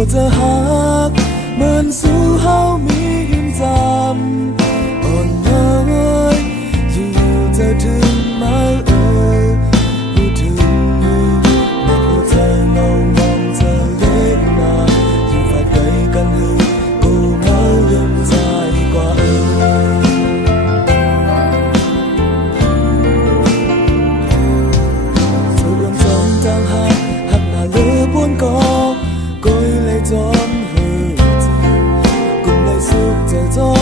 หัวจะหักเหมือนสู้เฮามีหิมจำอ่อนน้อยอยู่ๆจะถึงมาพูดถึงมาหัวใจเงามองเธอเล็กนาอยู่ฝากไกลกันหึงกูมาลืมใจกว่าส่วนจอมจางหักหน้าเลือบ้วนก่อก้อยเลยจอมcùng lại suốt giờ gió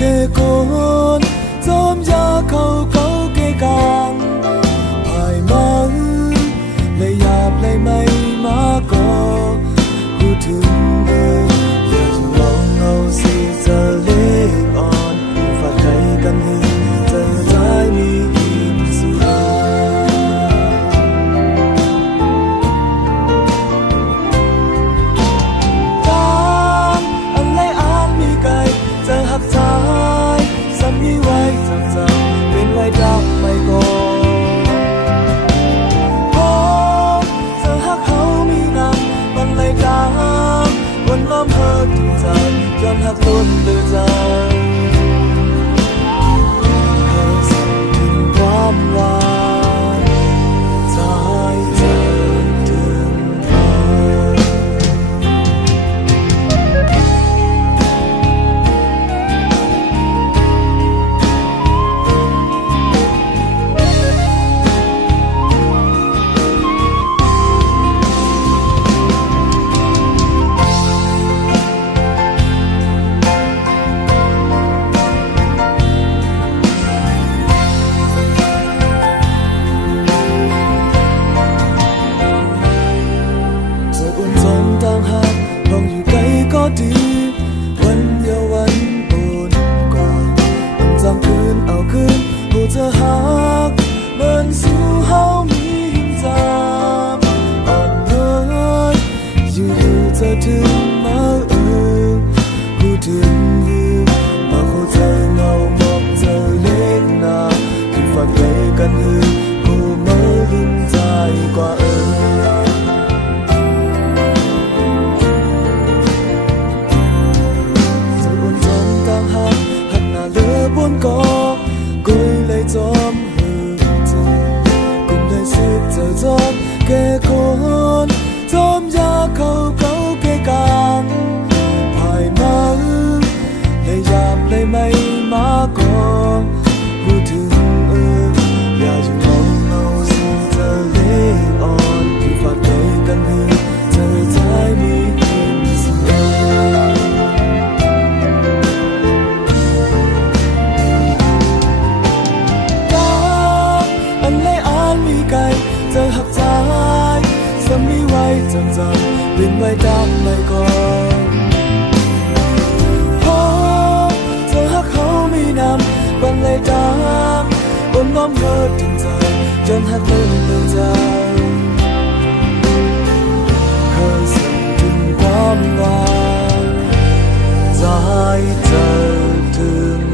kề cồn gióm giá khâu khâu kề càng phải mơ lại dạp lại mây má có khu thương ơi giờ dù lòng ngâu si giờ lê on và cây căn hương giờ trái mi im dùรักไม่ก่พอเธอหักเขามีน้ำมันเลยดังวันล้อมเธอถึงใจจนหักล้นเลยใจเธอสั่งถึงความหวานใจเธอถึงมาดีวันเดียววันปุ่นก่อนต้องจำคืนเอาคืนหัวจะหักเหมือนสู้เฮามีหินจามอ่อนน้อยอยู่ๆจะถึงมากูถึงมาเข้าใจเงามองเธอเล็กนาที่ฝันไกลกันกูมาลืมใจกว่าbuồn có côi lấy gióm hư tình cùng đời suốt giờ gióm kề cồn gióm giá khâu khâu kề càng phải mơ lấy dạp lấy mây má có hư thươngอย่าอยู่มองเงาสู่เธอเล่อ่อนที่ฝากไว้กันหึงเธอใจมีเพียงสิ่งเดียวเธอหักใจสามีไว้จำจำเป็นไว้ดำไม่ก่อนพอเธอหักเขามีน้ำวันเลยดังบนน้อมเธอถึงใจจนหักลืมใจเคยสั่งถึงความหวานใจเธอถึง